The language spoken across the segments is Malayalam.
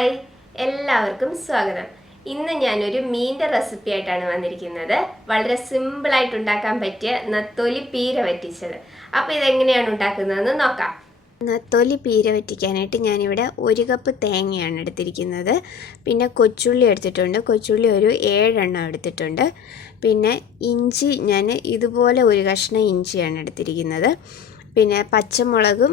ഹായ് എല്ലാവർക്കും സ്വാഗതം. ഇന്ന് ഞാനൊരു മീൻ്റെ റെസിപ്പി ആയിട്ടാണ് വന്നിരിക്കുന്നത്. വളരെ സിമ്പിളായിട്ട് ഉണ്ടാക്കാൻ പറ്റിയ നത്തോലി പീര വറ്റിച്ചത്. അപ്പോൾ ഇതെങ്ങനെയാണ് ഉണ്ടാക്കുന്നതെന്ന് നോക്കാം. നത്തോലി പീര വറ്റിക്കാനായിട്ട് ഞാനിവിടെ 1 കപ്പ് തേങ്ങയാണ് എടുത്തിരിക്കുന്നത്. പിന്നെ കൊച്ചുള്ളി എടുത്തിട്ടുണ്ട്. കൊച്ചുള്ളി ഒരു 7 എണ്ണം എടുത്തിട്ടുണ്ട്. പിന്നെ ഇഞ്ചി ഞാൻ ഇതുപോലെ ഒരു കഷ്ണം ഇഞ്ചിയാണ് എടുത്തിരിക്കുന്നത്. പിന്നെ പച്ചമുളകും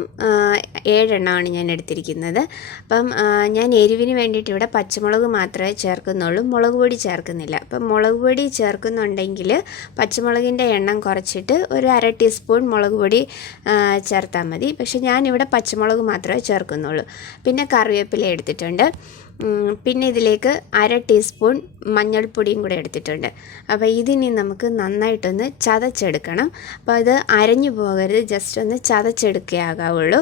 7 എണ്ണമാണ് ഞാൻ എടുത്തിരിക്കുന്നത്. അപ്പം ഞാൻ എരിവിന് വേണ്ടിയിട്ട് ഇവിടെ പച്ചമുളക് മാത്രമേ ചേർക്കുന്നുള്ളൂ, മുളക് പൊടി ചേർക്കുന്നില്ല. അപ്പം മുളക് പൊടി ചേർക്കുന്നുണ്ടെങ്കിൽ പച്ചമുളകിൻ്റെ എണ്ണം കുറച്ചിട്ട് ഒരു 1/2 ടീസ്പൂൺ മുളക് പൊടി ചേർത്താൽ മതി. പക്ഷേ ഞാനിവിടെ പച്ചമുളക് മാത്രമേ ചേർക്കുന്നുള്ളൂ. പിന്നെ കറിവേപ്പില എടുത്തിട്ടുണ്ട്. പിന്നെ ഇതിലേക്ക് 1/2 ടീസ്പൂൺ മഞ്ഞൾപ്പൊടിയും കൂടെ എടുത്തിട്ടുണ്ട്. അപ്പോൾ ഇതിനി നമുക്ക് നന്നായിട്ടൊന്ന് ചതച്ചെടുക്കണം. അപ്പോൾ അത് അരഞ്ഞു പോകരുത്, ജസ്റ്റ് ഒന്ന് ചതച്ചെടുക്കുകയാകാവുള്ളൂ.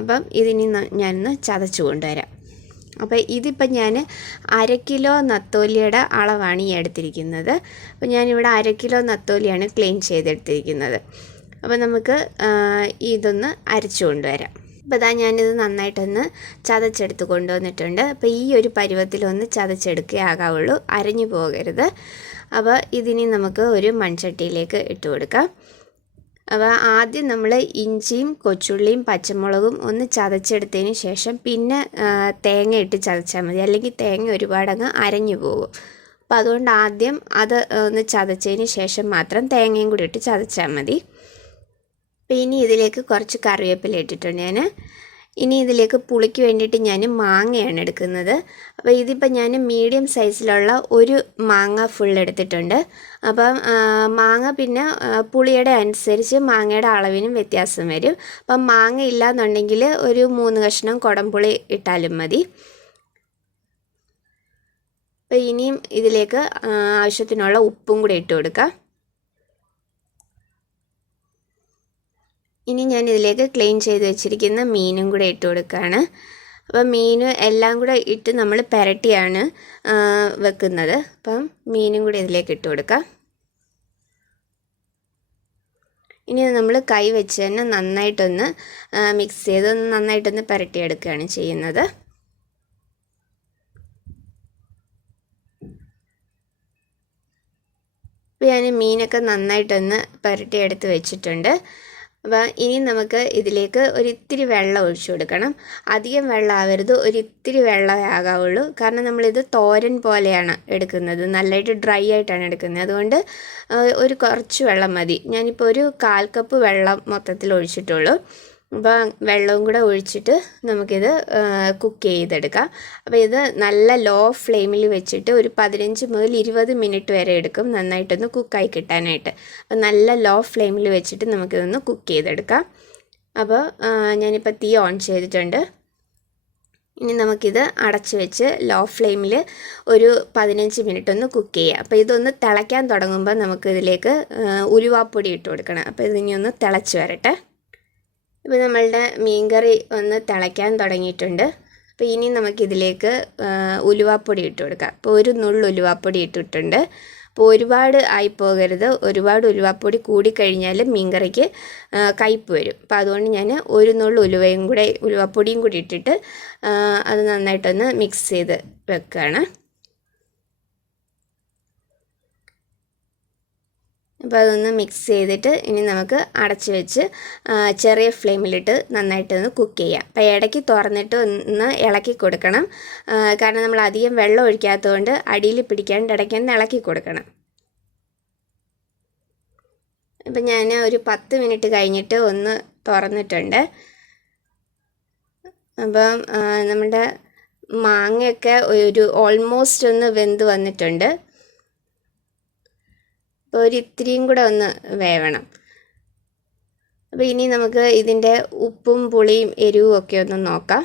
അപ്പം ഇതിനി ഞാനൊന്ന് ചതച്ച് കൊണ്ടുവരാം. അപ്പോൾ ഇതിപ്പോൾ ഞാൻ 1/2 കിലോ നത്തോലിയുടെ അളവാണ് ഈ എടുത്തിരിക്കുന്നത്. അപ്പോൾ ഞാനിവിടെ 1/2 കിലോ നത്തോലിയാണ് ക്ലീൻ ചെയ്തെടുത്തിരിക്കുന്നത്. അപ്പോൾ നമുക്ക് ഇതൊന്ന് അരച്ചു കൊണ്ടുവരാം. അപ്പോൾ ഇതാ ഞാനിത് നന്നായിട്ടൊന്ന് ചതച്ചെടുത്ത് കൊണ്ടുവന്നിട്ടുണ്ട്. അപ്പോൾ ഈ ഒരു പരുവത്തിലൊന്ന് ചതച്ചെടുക്കുകയാകാവുള്ളൂ, അരഞ്ഞു പോകരുത്. അപ്പോൾ ഇതിനി നമുക്ക് ഒരു മൺചട്ടിയിലേക്ക് ഇട്ട് കൊടുക്കാം. അപ്പോൾ ആദ്യം നമ്മൾ ഇഞ്ചിയും കൊച്ചുള്ളിയും പച്ചമുളകും ഒന്ന് ചതച്ചെടുത്തതിന് ശേഷം പിന്നെ തേങ്ങ ഇട്ട് ചതച്ചാൽ മതി, അല്ലെങ്കിൽ തേങ്ങ ഒരുപാടങ്ങ് അരഞ്ഞു പോകും. അപ്പോൾ അതുകൊണ്ട് ആദ്യം അത് ഒന്ന് ചതച്ചതിന് ശേഷം മാത്രം തേങ്ങയും കൂടി ഇട്ട് ചതച്ചാൽ മതി. അപ്പോൾ ഇനി ഇതിലേക്ക് കുറച്ച് കറിവേപ്പില ഇട്ടിട്ടുണ്ട് ഞാൻ. ഇനി ഇതിലേക്ക് പുളിക്ക് വേണ്ടിയിട്ട് ഞാൻ മാങ്ങയാണ് എടുക്കുന്നത്. അപ്പോൾ ഇതിപ്പോൾ ഞാൻ മീഡിയം സൈസിലുള്ള ഒരു മാങ്ങ ഫുൾ എടുത്തിട്ടുണ്ട്. അപ്പം മാങ്ങ പിന്നെ പുളിയുടെ അനുസരിച്ച് മാങ്ങയുടെ അളവിനും വ്യത്യാസം വരും. അപ്പം മാങ്ങ ഇല്ലാന്നുണ്ടെങ്കിൽ ഒരു 3 കഷ്ണം കുടംപുളി ഇട്ടാലും മതി. അപ്പോൾ ഇനിയും ഇതിലേക്ക് ആവശ്യത്തിനുള്ള ഉപ്പും കൂടി ഇട്ട് കൊടുക്കാം. ഇനി ഞാൻ ഇതിലേക്ക് ക്ലീൻ ചെയ്ത് വെച്ചിരിക്കുന്ന മീനും കൂടെ ഇട്ട് കൊടുക്കുകയാണ്. അപ്പം മീൻ എല്ലാം കൂടെ ഇട്ട് നമ്മൾ പുരട്ടിയാണ് വെക്കുന്നത്. അപ്പം മീനും കൂടെ ഇതിലേക്ക് ഇട്ട് കൊടുക്കാം. ഇനി നമ്മൾ കൈ വെച്ച് തന്നെ നന്നായിട്ടൊന്ന് മിക്സ് ചെയ്ത് നന്നായിട്ടൊന്ന് പുരട്ടിയെടുക്കുകയാണ് ചെയ്യുന്നത്. അപ്പോൾ ഞാൻ മീനൊക്കെ നന്നായിട്ടൊന്ന് പുരട്ടിയെടുത്ത് വെച്ചിട്ടുണ്ട്. അപ്പോൾ ഇനി നമുക്ക് ഇതിലേക്ക് ഒരിത്തിരി വെള്ളം ഒഴിച്ചു കൊടുക്കണം. അധികം വെള്ളം ആവരുത്, ഒരിത്തിരി വെള്ളമേ ആകാവുള്ളൂ. കാരണം നമ്മളിത് തോരൻ പോലെയാണ് എടുക്കുന്നത്, നല്ലതായിട്ട് ഡ്രൈ ആയിട്ടാണ് എടുക്കുന്നത്. അതുകൊണ്ട് ഒരു കുറച്ച് വെള്ളം മതി. ഞാനിപ്പോൾ ഒരു 1/4 കപ്പ് വെള്ളം മൊത്തത്തിൽ ഒഴിച്ചിട്ടുള്ളൂ. അപ്പോൾ വെള്ളവും കൂടെ ഒഴിച്ചിട്ട് നമുക്കിത് കുക്ക് ചെയ്തെടുക്കാം. അപ്പോൾ ഇത് നല്ല ലോ ഫ്ലെയിമിൽ വെച്ചിട്ട് ഒരു 15 മുതൽ 20 മിനിറ്റ് വരെ എടുക്കും നന്നായിട്ടൊന്ന് കുക്കായി കിട്ടാനായിട്ട്. അപ്പോൾ നല്ല ലോ ഫ്ലെയിമിൽ വെച്ചിട്ട് നമുക്കിതൊന്ന് കുക്ക് ചെയ്തെടുക്കാം. അപ്പോൾ ഞാനിപ്പോൾ തീ ഓൺ ചെയ്തിട്ടുണ്ട്. ഇനി നമുക്കിത് അടച്ച് വെച്ച് ലോ ഫ്ലെയിമിൽ ഒരു 15 മിനിറ്റ് ഒന്ന് കുക്ക് ചെയ്യാം. അപ്പോൾ ഇതൊന്ന് തിളയ്ക്കാൻ തുടങ്ങുമ്പോൾ നമുക്കിതിലേക്ക് ഉലുവാപ്പൊടി ഇട്ട് കൊടുക്കണം. അപ്പോൾ ഇതിനി ഒന്ന് തിളച്ച് വരട്ടെ. ഇപ്പോൾ നമ്മളുടെ മീൻകറി ഒന്ന് തിളയ്ക്കാൻ തുടങ്ങിയിട്ടുണ്ട്. അപ്പോൾ ഇനി നമുക്കിതിലേക്ക് ഉലുവാപ്പൊടി ഇട്ട് കൊടുക്കാം. അപ്പോൾ ഒരു നുള്ളു ഉലുവാപ്പൊടി ഇട്ടിട്ടുണ്ട്. അപ്പോൾ ഒരുപാട് ആയിപ്പോകരുത്, ഒരുപാട് ഉലുവാപ്പൊടി കൂടിക്കഴിഞ്ഞാൽ മീൻകറിക്ക് കയ്പ്പ് വരും. അപ്പോൾ അതുകൊണ്ട് ഞാൻ ഒരു നുള്ളു ഉലുവാപ്പൊടിയും കൂടി ഇട്ടിട്ട് അത് നന്നായിട്ടൊന്ന് മിക്സ് ചെയ്ത് വെക്കുകയാണ്. അപ്പോൾ അതൊന്ന് മിക്സ് ചെയ്തിട്ട് ഇനി നമുക്ക് അടച്ച് വെച്ച് ചെറിയ ഫ്ലെയിമിലിട്ട് നന്നായിട്ടൊന്ന് കുക്ക് ചെയ്യാം. അപ്പോൾ ഇടയ്ക്ക് തുറന്നിട്ട് ഒന്ന് ഇളക്കി കൊടുക്കണം. കാരണം നമ്മൾ അധികം വെള്ളം ഒഴിക്കാത്തതുകൊണ്ട് അടിയിൽ പിടിക്കാണ്ട് ഇടയ്ക്കൊന്ന് ഇളക്കി കൊടുക്കണം. അപ്പം ഞാൻ ഒരു 10 മിനിറ്റ് കഴിഞ്ഞിട്ട് ഒന്ന് തുറന്നിട്ടുണ്ട്. അപ്പം നമ്മുടെ മാങ്ങയൊക്കെ ഒരു ഓൾമോസ്റ്റ് ഒന്ന് വെന്ത് വന്നിട്ടുണ്ട്. അപ്പോൾ ഒരിത്തിരിയും കൂടെ ഒന്ന് വേവണം. അപ്പോൾ ഇനി നമുക്ക് ഇതിൻ്റെ ഉപ്പും പുളിയും എരിവും ഒക്കെ ഒന്ന് നോക്കാം.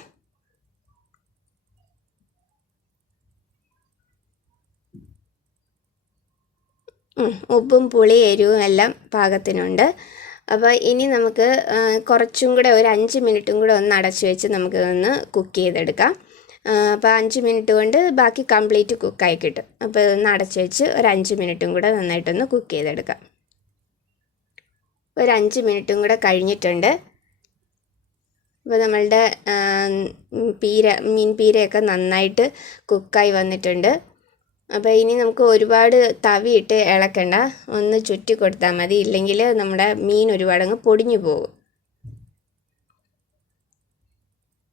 ഉപ്പും പുളി എരിവും എല്ലാം പാകത്തിനുണ്ട്. അപ്പോൾ ഇനി നമുക്ക് കുറച്ചും കൂടെ ഒരു 5 മിനിറ്റും കൂടെ ഒന്ന് അടച്ചു വെച്ച് നമുക്കിതൊന്ന് കുക്ക് ചെയ്തെടുക്കാം. അപ്പോൾ 5 മിനിറ്റ് കൊണ്ട് ബാക്കി കംപ്ലീറ്റ് കുക്കായി കിട്ടും. അപ്പോൾ ഇതൊന്ന് അടച്ച് വെച്ച് ഒരു 5 മിനിറ്റും കൂടെ നന്നായിട്ടൊന്ന് കുക്ക് ചെയ്തെടുക്കാം. ഒരു 5 മിനിറ്റും കൂടെ കഴിഞ്ഞിട്ടുണ്ട്. അപ്പോൾ നമ്മളുടെ മീൻ പീരയൊക്കെ നന്നായിട്ട് കുക്കായി വന്നിട്ടുണ്ട്. അപ്പോൾ ഇനി നമുക്ക് ഒരുപാട് തവിയിട്ട് ഇളക്കണ്ട, ഒന്ന് ചുറ്റി കൊടുത്താൽ മതി, ഇല്ലെങ്കിൽ നമ്മുടെ മീൻ ഒരുപാടങ്ങ് പൊടിഞ്ഞു പോകും.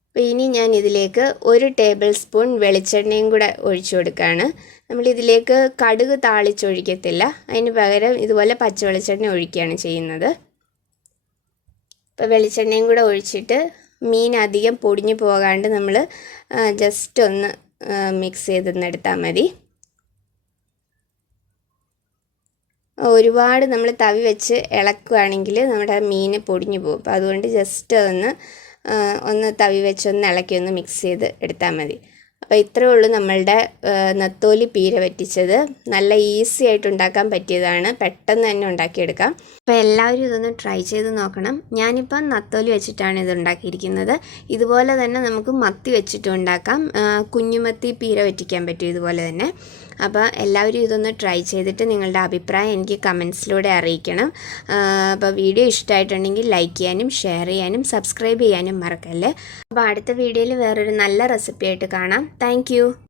അപ്പോൾ ഇനി ഞാൻ ഇതിലേക്ക് 1 ടേബിൾ സ്പൂൺ വെളിച്ചെണ്ണയും കൂടെ ഒഴിച്ചു കൊടുക്കുകയാണ്. നമ്മളിതിലേക്ക് കടുക് താളിച്ചൊഴിക്കത്തില്ല, അതിന് പകരം ഇതുപോലെ പച്ച വെളിച്ചെണ്ണ ഒഴിക്കുകയാണ് ചെയ്യുന്നത്. അപ്പോൾ വെളിച്ചെണ്ണയും കൂടെ ഒഴിച്ചിട്ട് മീൻ അധികം പൊടിഞ്ഞു പോകാണ്ട് നമ്മൾ ജസ്റ്റ് ഒന്ന് മിക്സ് ചെയ്തെടുത്താൽ മതി. ഒരുപാട് നമ്മൾ തവി വെച്ച് ഇളക്കുകയാണെങ്കിൽ നമ്മുടെ മീൻ പൊടിഞ്ഞു പോകും. അപ്പോൾ അതുകൊണ്ട് ജസ്റ്റ് ഒന്ന് തവി വെച്ച് ഇളക്കി മിക്സ് ചെയ്ത് എടുത്താൽ മതി. അപ്പോൾ ഇത്രയേ ഉള്ളൂ നമ്മളുടെ നത്തോലി പീര വറ്റിച്ചത്. നല്ല ഈസി ആയിട്ട് ഉണ്ടാക്കാൻ പറ്റിയതാണ്, പെട്ടെന്ന് തന്നെ ഉണ്ടാക്കിയെടുക്കാം. അപ്പോൾ എല്ലാവരും ഇതൊന്ന് ട്രൈ ചെയ്ത് നോക്കണം. ഞാനിപ്പം നത്തോലി വെച്ചിട്ടാണ് ഇത് ഉണ്ടാക്കിയിരിക്കുന്നത്. ഇതുപോലെ തന്നെ നമുക്ക് മത്തി വെച്ചിട്ടും ഉണ്ടാക്കാം, കുഞ്ഞുമത്തി പീര വറ്റിക്കാൻ പറ്റും ഇതുപോലെ തന്നെ. അപ്പോൾ എല്ലാവരും ഇതൊന്ന് ട്രൈ ചെയ്തിട്ട് നിങ്ങളുടെ അഭിപ്രായം എനിക്ക് കമൻസിലൂടെ അറിയിക്കണം. അപ്പോൾ വീഡിയോ ഇഷ്ടമായിട്ടുണ്ടെങ്കിൽ ലൈക്ക് ചെയ്യാനും ഷെയർ ചെയ്യാനും സബ്സ്ക്രൈബ് ചെയ്യാനും മറക്കല്ലേ. അപ്പോൾ അടുത്ത വീഡിയോയിൽ വേറൊരു നല്ല റെസിപ്പി ആയിട്ട് കാണാം. താങ്ക്